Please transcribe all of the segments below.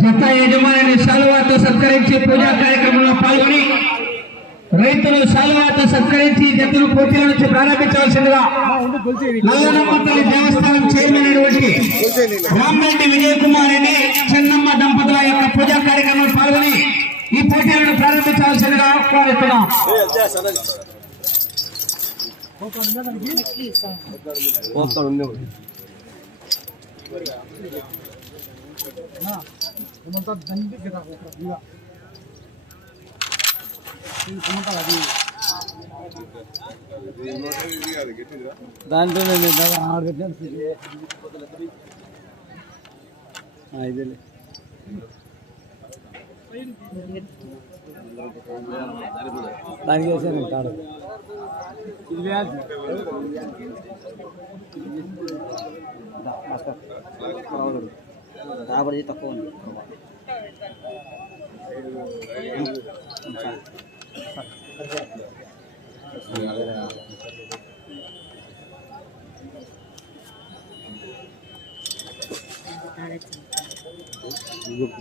జత యజమాని శాలువాతో సత్కరించి పూజా కార్యక్రమంలో పాల్గొని రైతులు శాలువాతో సత్కరించి జతను పోటీల నుంచి ప్రారంభించవలసిందిగా నల్లనమ్మపల్లి దేవస్థానం చైర్మన్ అయినటువంటి రామరెడ్డి విజయ్ కుమార్ రెడ్డి చెన్నమ్మ దంపతుల యొక్క పూజా కార్యక్రమంలో పాల్గొని ఈ పోటీలను ప్రారంభించవలసిందిగా కోరుతున్నాం. దాంట్లో నేను ఆరు పెట్టాను ఇదేలే దానికి వేసాను ఇది రాబడి తక్కువ ఉంది.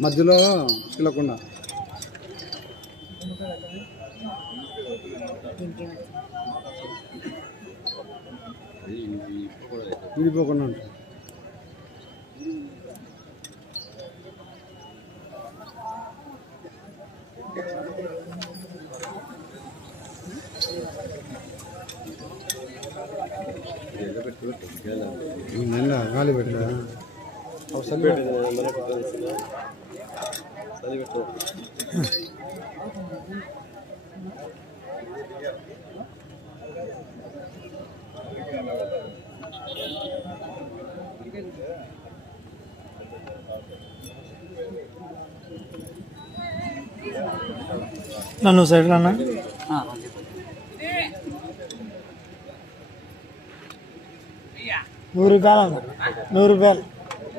మధ్యలో పిల్లకుండా విడిపోకుండా ఉంటుంది గాలి పెట్టా నన్ను సైడ్ అన్న నూరు రూపాయలు అన్న. నూరు రూపాయలు.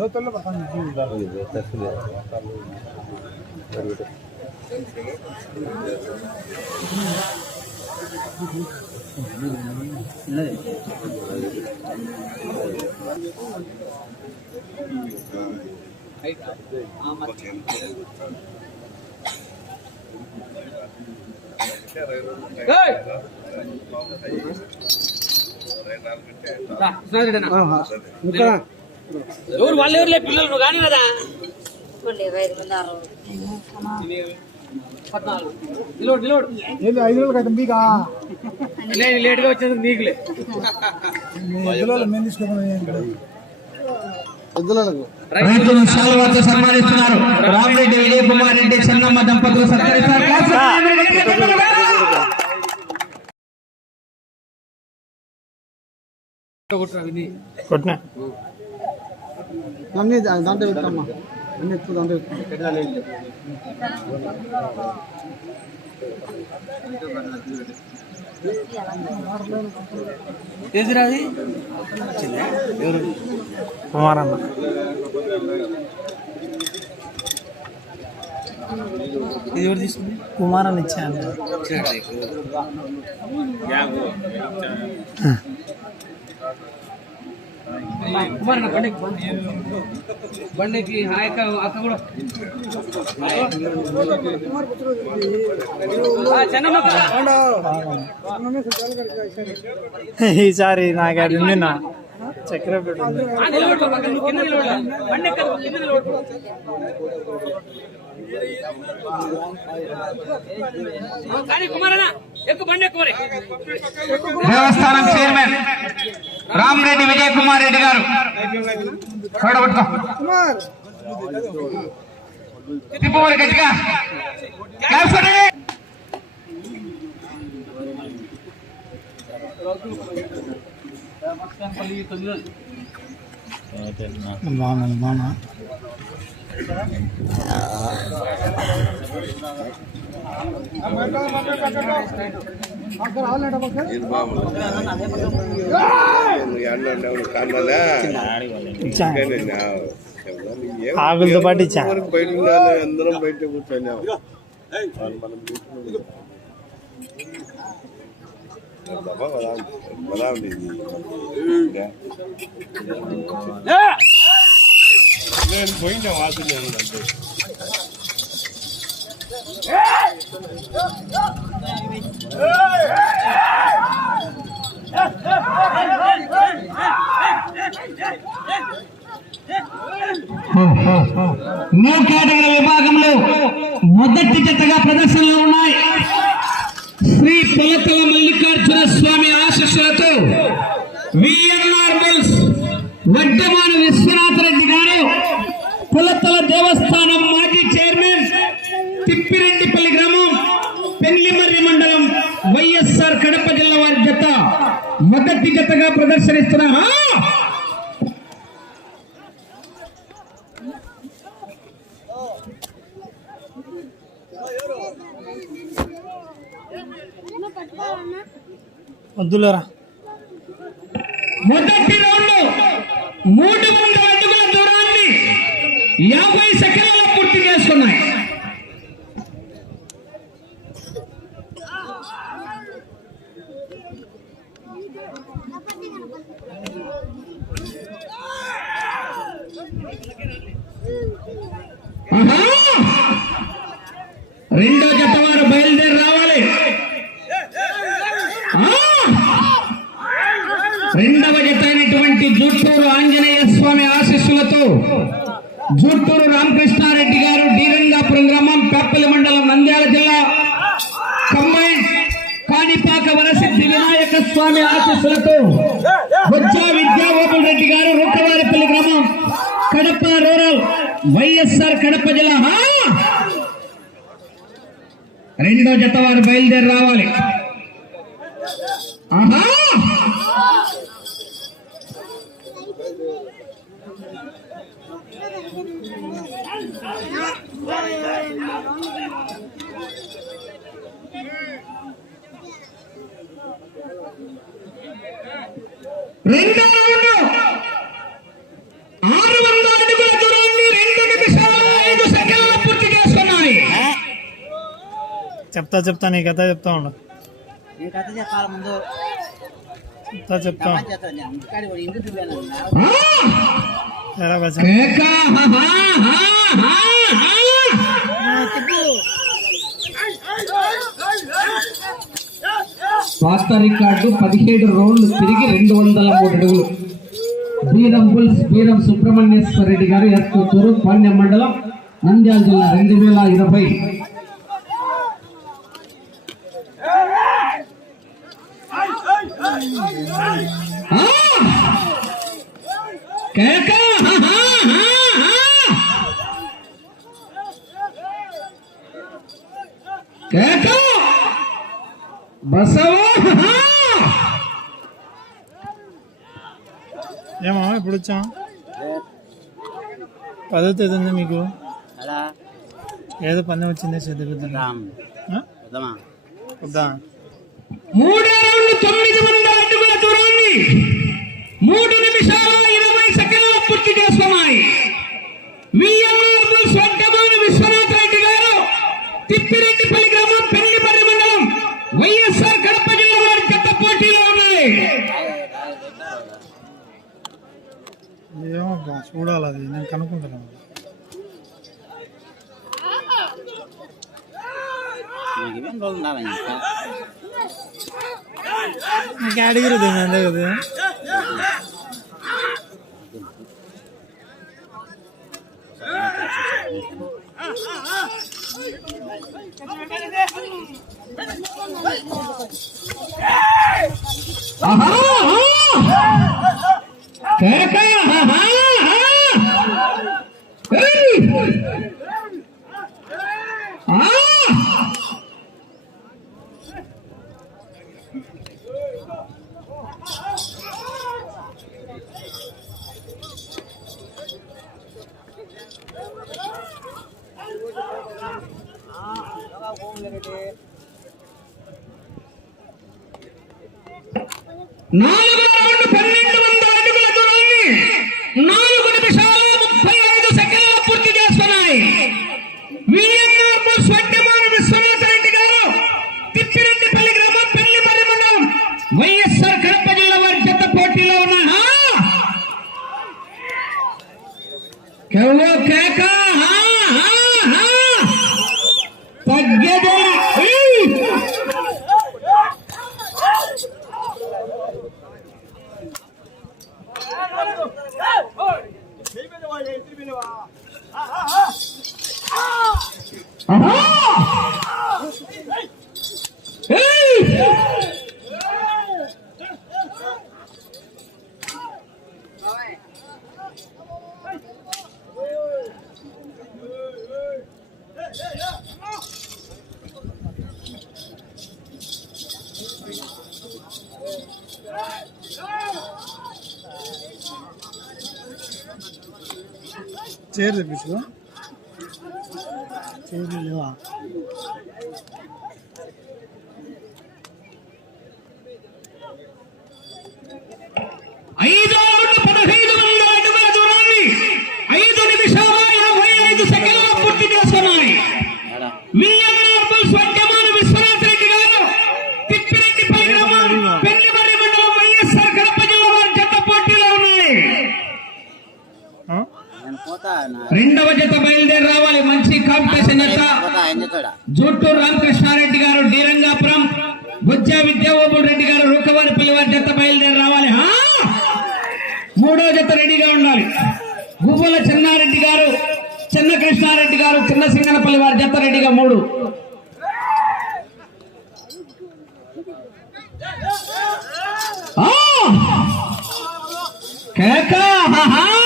శాలువాతో సత్కరిస్తున్నారు ఎవరు వాళ్ళు ఎవరులే పిల్లలు నువ్వు కానీ కదా కొన్ని ఆరు. నిలబడు నిలబడు. ఐదు రోజులు కదా మీకు? వచ్చేందుకు నీకులే. రైతులు సన్మానిస్తున్నారు. రామరెడ్డి విజయ్ కుమార్ రెడ్డి చెన్నమ్మ దంపతులు సత్కరిస్తారు. కొట్టినా. అన్ని దాంట్లో పెట్టమ్మా అన్ని ఎత్తు దాంట్లో. ఎదురాది కుమారన్న. ఇది ఎవరు తీసుకుంది? కుమారన్న ఇచ్చాను. కుమార్ బండికి బండికి హాయ్ అక్క అక్క కూడా ఆ. ఈసారి నాకు అది ఉంది నా చక్కెర పెట్టు ఆ. బండి. ఆ, బండి. దేవస్థానం చైర్మన్ రామరెడ్డి విజయ్ కుమార్ రెడ్డి గారు. చూడబట్టుకో గట్టిగా. బాగున్నాను బాగున్నా ఆకులతో పాటు ఇచ్చా బయట ఉండాలి అందరం బయట కూర్చొని మనం నేను పోయినా వాసన న్యూ కేటగిరీ విభాగంలో మొదటి జతగా ప్రదర్శనలో ఉన్నాయి. శ్రీ పొలతల మల్లికార్జున స్వామి ఆశీస్సులతో విఎన్ఆర్ మిల్స్ వడ్డమాన విశ్వ రెడ్డి గారు కులతల దేవస్థానం మాజీ చైర్మన్ తిప్పిరెడ్డిపల్లి గ్రామం పెళ్ళిమర్రి మండలం వైఎస్ఆర్ కడప జిల్లా వారి జత జతగా ప్రదర్శనిస్తున్నా! వద్దులేరా మొదటి రౌండ్ మూడు మూడు అడుగుల దూరాన్ని యాభై సెకండ్లలో పూర్తి చేసుకున్నాయి ఆహా! రెండో జత వారు బయలుదేరి రావాలి ఆ! రెండవ జత అయినటువంటి జుట్టూరు ఆంజనేయ స్వామి ఆశీస్సులతో జుట్టూరు రామకృష్ణారెడ్డి గారు డీరంగాపురం గ్రామం పెప్పలి మండలం నంద్యాల జిల్లా కంబైన్ కాణిపాక వరసిద్ధి వినాయక స్వామి ఆశీస్సులతో బొజ్జా విద్యాగోపుల్ రెడ్డి గారు రూకవారిపల్లి గ్రామం కడప రూరల్ వైఎస్ఆర్ కడప జిల్లా. రెండో జత వారు బయలుదేరి రావాలి. ఆహా రెండు రౌండ్లు. ఆరు వందల అడుగుల దూరాన్ని రెండు నిమిషాల ఐదు సెకండ్ల పూర్తి చేసుకున్నాయి చెప్తా చెప్తా నీ కథ చెప్తా ఉండు. నేను కథ చెప్పాలి ముందు. చెప్తా చెప్తా. పాత రికార్డు పదిహేడు రౌండ్లు తిరిగి రెండు వందల మూడు అడుగులు. బీరం బుల్స్ బీరం సుబ్రహ్మణ్యేశ్వర రెడ్డి గారు ఎత్తుతూరు పాణ్య మండలం నంద్యాల జిల్లా రెండు వేల ఇరవై. కేక, హా, హా, హా, హా. కేక బసవా. ఏమా ఇప్పుడు వచ్చాం? పదో తేదీ ఉంది మీకు. ఏదో పందెం వచ్చిందే చదువు రామ్ వద్దామా వద్దా? మూడే రౌండ్ తొమ్మిది దూరాన్ని Ah! Hello. చైర్ తెప్పించుకో చైర్లు లేవా? రెండవ జత బయలుదేరి రావాలి. మంచి కాంపిటీషన్ జత జూటూరు రామకృష్ణారెడ్డి గారు డీరంగాపురం బుజ్జా విద్యాగోపుల్ రెడ్డి గారు రూకవారిపల్లి వారి జత బయలుదేరి రావాలి. మూడో జత రెడీగా ఉండాలి. గువ్వల చెన్నారెడ్డి గారు చిన్న కృష్ణారెడ్డి గారు చిన్న సింగనపల్లి వారి జత రెడీగా మూడు. కేక! హా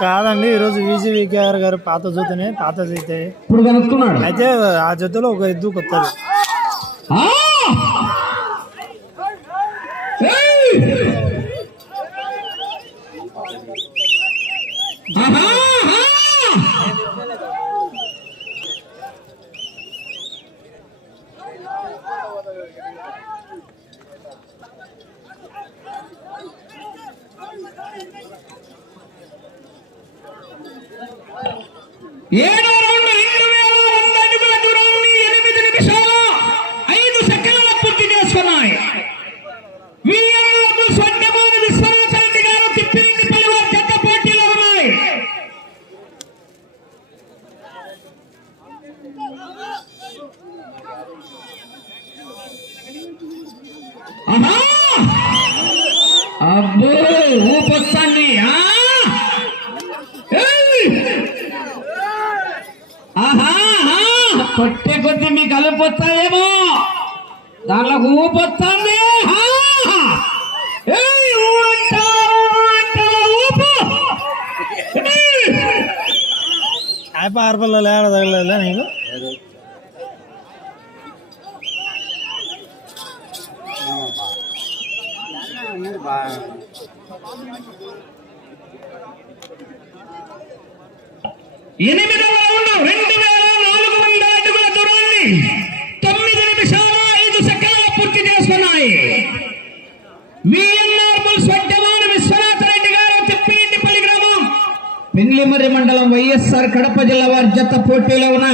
కాదండి ఈరోజు విజయ్ గారు గారు పాత జూతనే పాత జీతే ఇప్పుడు కనుక్కున్నాడు అయితే ఆ జూతలో ఒక ఇద్దరు కొత్తారు దాంట్లోకి ఊపొస్తుంది అయిపో ఆర్పల్లో నీకు? ఎనిమిది గారు కడప జిల్లా వారి జత పోటీలో ఉన్నా.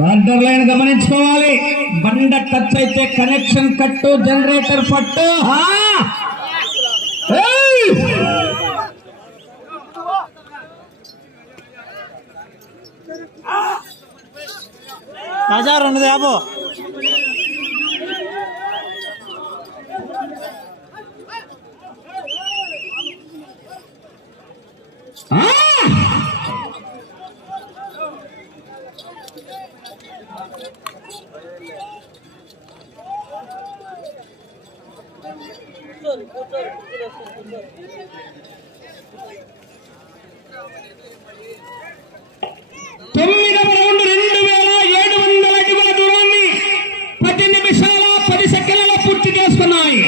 బార్డర్ లైన్ గమనించుకోవాలి. బండ టచ్ అయితే కనెక్షన్ కట్టు జనరేటర్ పట్టు. రాజా రెండు దాబో తొమ్మిదవ రౌండ్ రెండు వేల ఏడు వందల అడుగుల దూరాన్ని పది నిమిషాల పది సెకండ్లలో పూర్తి చేసుకున్నాయి.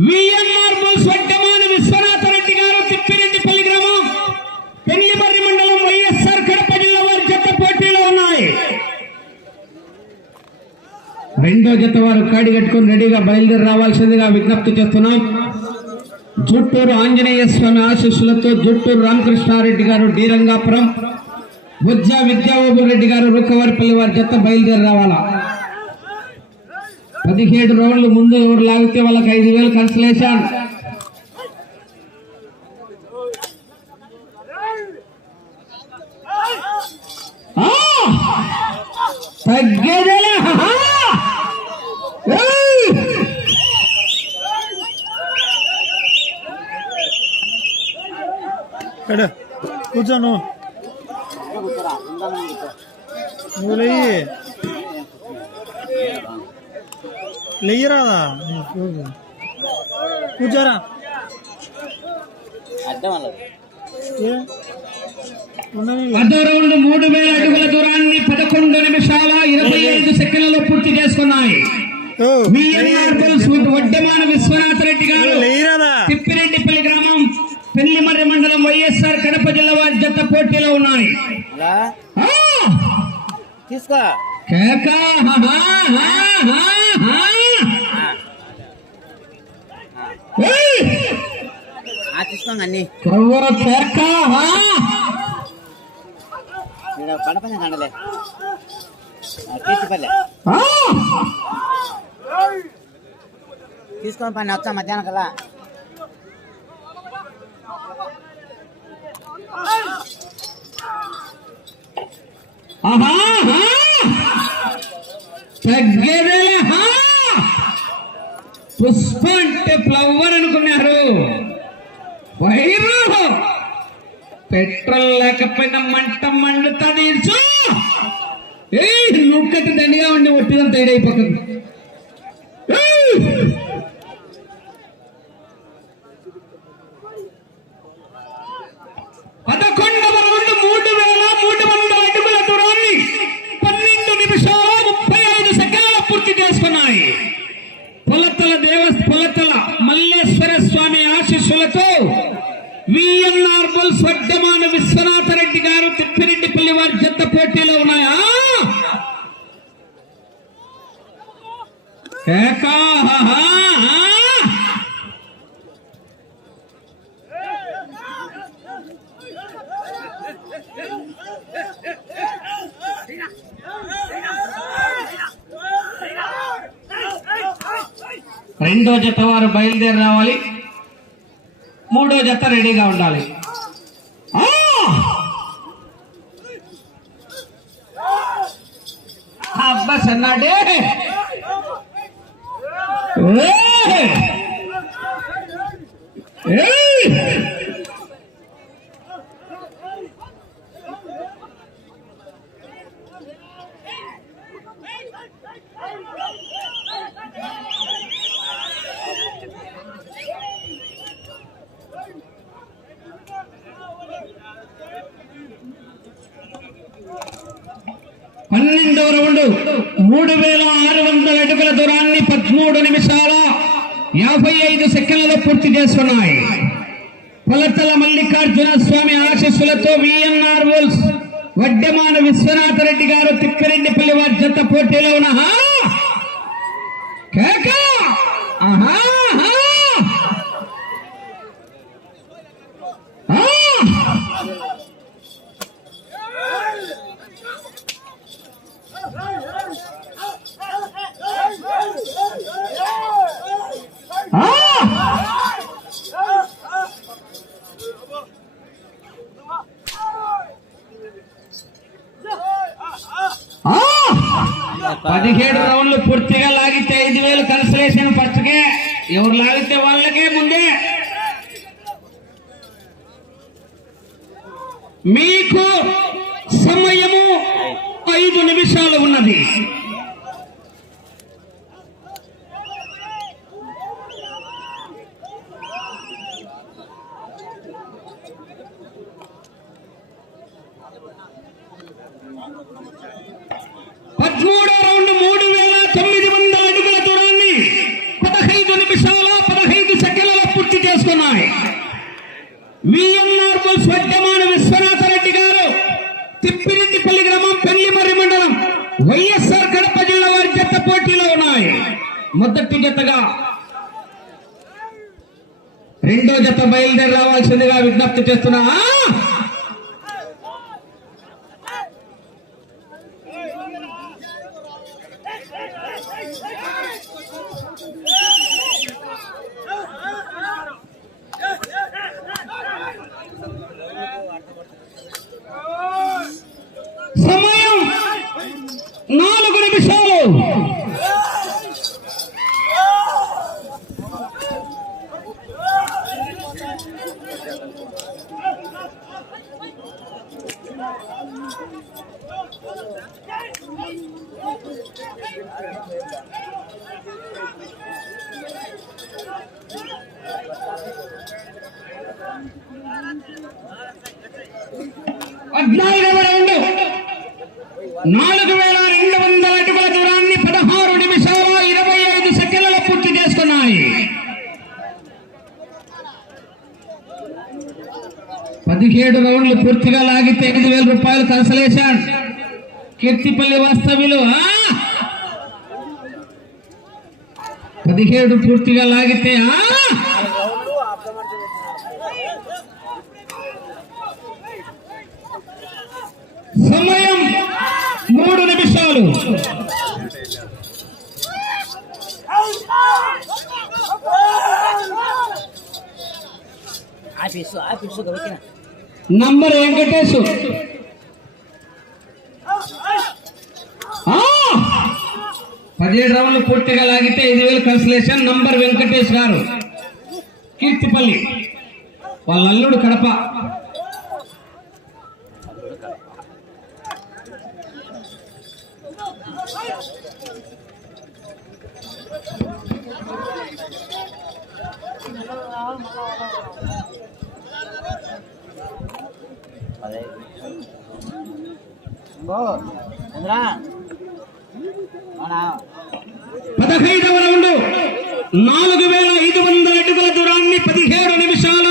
విఎన్ఆర్ బుల్స్ వడ్డమాన విశ్వనాథ రెడ్డి గారు తిప్పిరెడ్డిపల్లి గ్రామం పెళ్ళిమర్రి మండలం వైఎస్ఆర్ కడప జిల్లా వారి జత పోటీలో ఉన్నాయి రెండో జత వారు కాడి కట్టుకుని రెడీగా బయలుదేరి రావాల్సిందిగా విజ్ఞప్తి చేస్తున్నాం. జుట్టూరు ఆంజనేయ స్వామి ఆశీస్సులతో జుట్టూరు రామకృష్ణారెడ్డి గారు డి రంగాపురం బుజ్జ విద్యాబాబు రెడ్డి గారు రుక్కవారిపల్లి వారి జత బయలుదేరి రావాలా? పదిహేడు రౌండ్లు ముందు ఎవరు లాగితే వాళ్ళకి ఐదు వేలు కన్సలేషన్ తగ్గేదేలే ఇక్కడ కూర్చో నువ్వు కూర్చోరా ఉందామని కూర్చో నువ్వు లేయి లేయరాదా కూర్చోరా మూడు వేల అడుగుల దూరాన్ని పదకొండు నిమిషాల ఇరవై ఐదు సెకండ్లలో పూర్తి చేసుకున్నాయి. వడ్డమాన విశ్వనాథ రెడ్డి గారు తిప్పిరెడ్డిపల్లి గ్రామం పెళ్ళిమర్రి మండలం వైఎస్ఆర్ కడప జిల్లా వారి జత పోటీలో ఉన్నాయి! తీసుకో. తీసుకోండి పడపని కండలే తీసిపల్లె పని వచ్చా మధ్యాహ్నం కల్లా ఆహా! హా! తగ్గేదేలే! హా! పుష్ప అంటే ఫ్లవర్ అనుకున్నారు వైరు పెట్రోల్ లేకపోయినా మంట మండుతుంది ఏ నుక్కటి దండిగా ఉండి ఒట్టిదంతా ఏడైపోతుంది ఏయ్! పదకొండవ రౌండ్ మూడు వేల మూడు వందల అడుగుల దూరాన్ని పన్నెండు నిమిషాల ముప్పై ఐదు సెకండ్ల పూర్తి చేసుకున్నాయి పొలతల దేవ పొలతల మల్లేశ్వర స్వామి ఆశీస్సులతో విఎన్ఆర్ బుల్స్ వడ్డమాన విశ్వనాథ రెడ్డి గారు తిప్పిరెడ్డిపల్లి వారి జత పోటీలో ఉన్నాయా కేకా హహా! రెండో జత వారు బయలుదేరి రావాలి. మూడో జత రెడీగా ఉండాలి. అబ్బా సన్నాడే! ఏ! ఏయ్! పన్నెండవ రౌండ్ మూడు వేల ఆరు వందల అడుగుల దూరాన్ని పదమూడు నిమిషాల యాభై ఐదు సెకండ్లలో పూర్తి పొలతల మల్లికార్జున స్వామి ఆశీస్సులతో విఎన్ఆర్ వోల్స్ వడ్డమాన విశ్వనాథ రెడ్డి గారు తిప్పిరెడ్డిపల్లి వారి జత పోటీలో ఉన్న కేక! ఆహా! హా! ఆ! ఆ! పదిహేడు రౌండ్లు పూర్తిగా లాగితే ఐదు వేలు కన్సలేషన్ ఫస్ట్కే ఎవరు లాగితే వాళ్ళకే ముందే మీకు సమయము ఐదు నిమిషాలు ఉన్నది పదమూడో రౌండ్ మూడు వేల తొమ్మిది వందల అడుగుల దూరాన్ని పదహైదు నిమిషాల పదహైదు సెకండ్లలో పూర్తి చేసుకున్నాయి విఎన్ఆర్ బుల్స్ వడ్డమాన విశ్వనాథ రెడ్డి గారు తిప్పిరెడ్డిపల్లి గ్రామం పెళ్ళిమర్రి మండలం వైఎస్ఆర్ కడప జిల్లా వారి జత పోటీలో ఉన్నాయి మొదటి జతగా రెండో జత బయలుదేరి రావాల్సిందిగా విజ్ఞప్తి చేస్తున్నా. సమయం నాలుగు నిమిషాలు పద్నాలుగవ రౌండ్ నాలుగు వేల రెండు వందల అడుగుల దూరాన్ని పదహారు నిమిషాల ఇరవై ఐదు సెకండ్లలో పూర్తి చేసుకున్నాయి పదిహేడు రౌండ్లు పూర్తిగా లాగితే ఎనిమిది వేల రూపాయలు కన్సలేషన్ కీర్తిపల్లి వాస్తవ్యులు? పదిహేడు పూర్తిగా లాగితే సమయం మూడు నిమిషాలు. నంబర్ వెంకటేశ్ ఆ! పదిహేడు రౌండ్లు పూర్తిగా లాగితే ఐదు వేలు కన్సలేషన్ నంబర్ వెంకటేష్ గారు. కీర్తిపల్లి. వాళ్ళ అల్లుడు కడప. చంద్రా. అవునా? పదహైదవ రౌండ్. నాలుగు వేల ఐదు వందల అడుగుల దూరాన్ని పదిహేడు నిమిషాల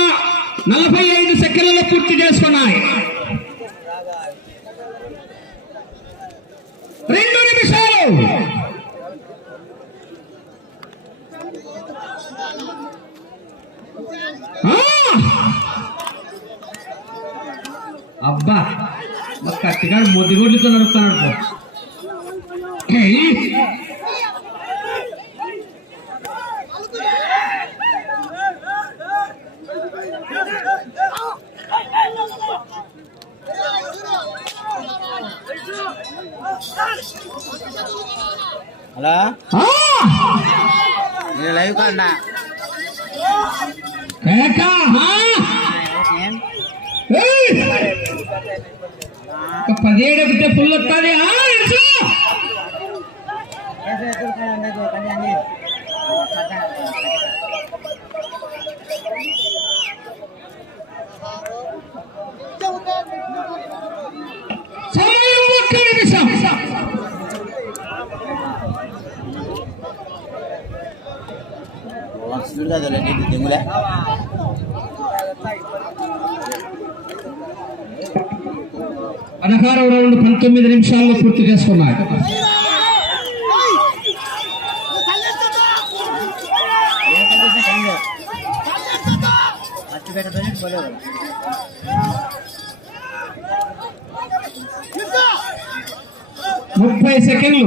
నలభై ఐదు సెకండ్లలో పూర్తి చేసుకున్నాయి. రెండు నిమిషాలు. ఆ! అబ్బా మా కత్తిగాడు మొద్దుగొడ్లతో హలో! నేను లైవ్ కాడా పదిహేడు ఒకటే ఫుల్ వస్తుంది ఆ, ఇటు. సమయం ఒక్క నిమిషం స్పీడ్గా తోలండి దింగులే పదహారవ రౌండ్ పంతొమ్మిది నిమిషాల్లో పూర్తి చేసుకున్నాయి. ముప్పై సెకండ్లు.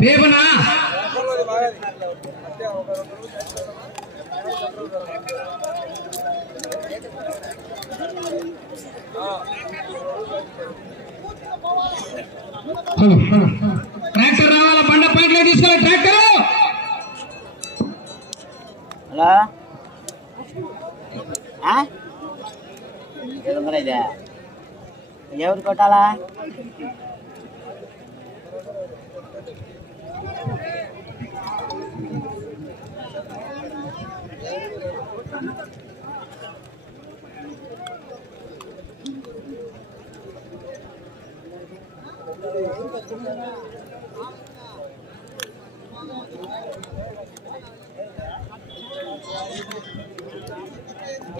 పేపనా? హలో ట్రాక్టర్ రావాలా? బండ పైకి తీసుకోవాలి. ట్రాక్టర్! హలో? ఎవరు కొట్టాలా?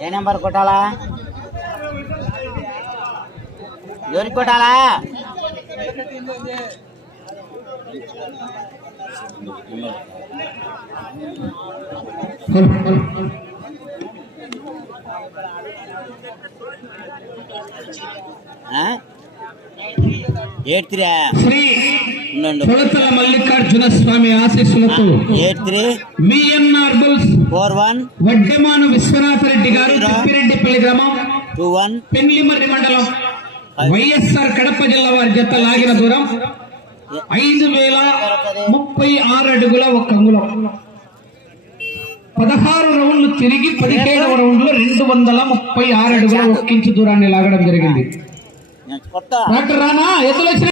ఏ నెంబర్ కొట్టాలా? ఎవరికి కొట్టాలా? శ్రీ కొలతల మల్లికార్జున స్వామి ఆశీస్సులతో bulls four one. Vaddemanu Vishwanathareddy గారు తిప్పిరెడ్డిపల్లి గ్రామం. Two one. పెండ్లిమర్రి మండలం. వైఎస్ఆర్ కడప జిల్లా వారి జత లాగిన దూరం. ఐదు వేల ముప్పై ఆరు అడుగుల ఒక అంగుళం. పదహారు రౌండ్లు తిరిగి పదిహేడవ రౌండ్లో రెండు వందల ముప్పై ఆరు అడుగుల ఒక్కించు దూరాన్ని లాగడం జరిగింది. డాక్టర్ రానా? వచ్చిన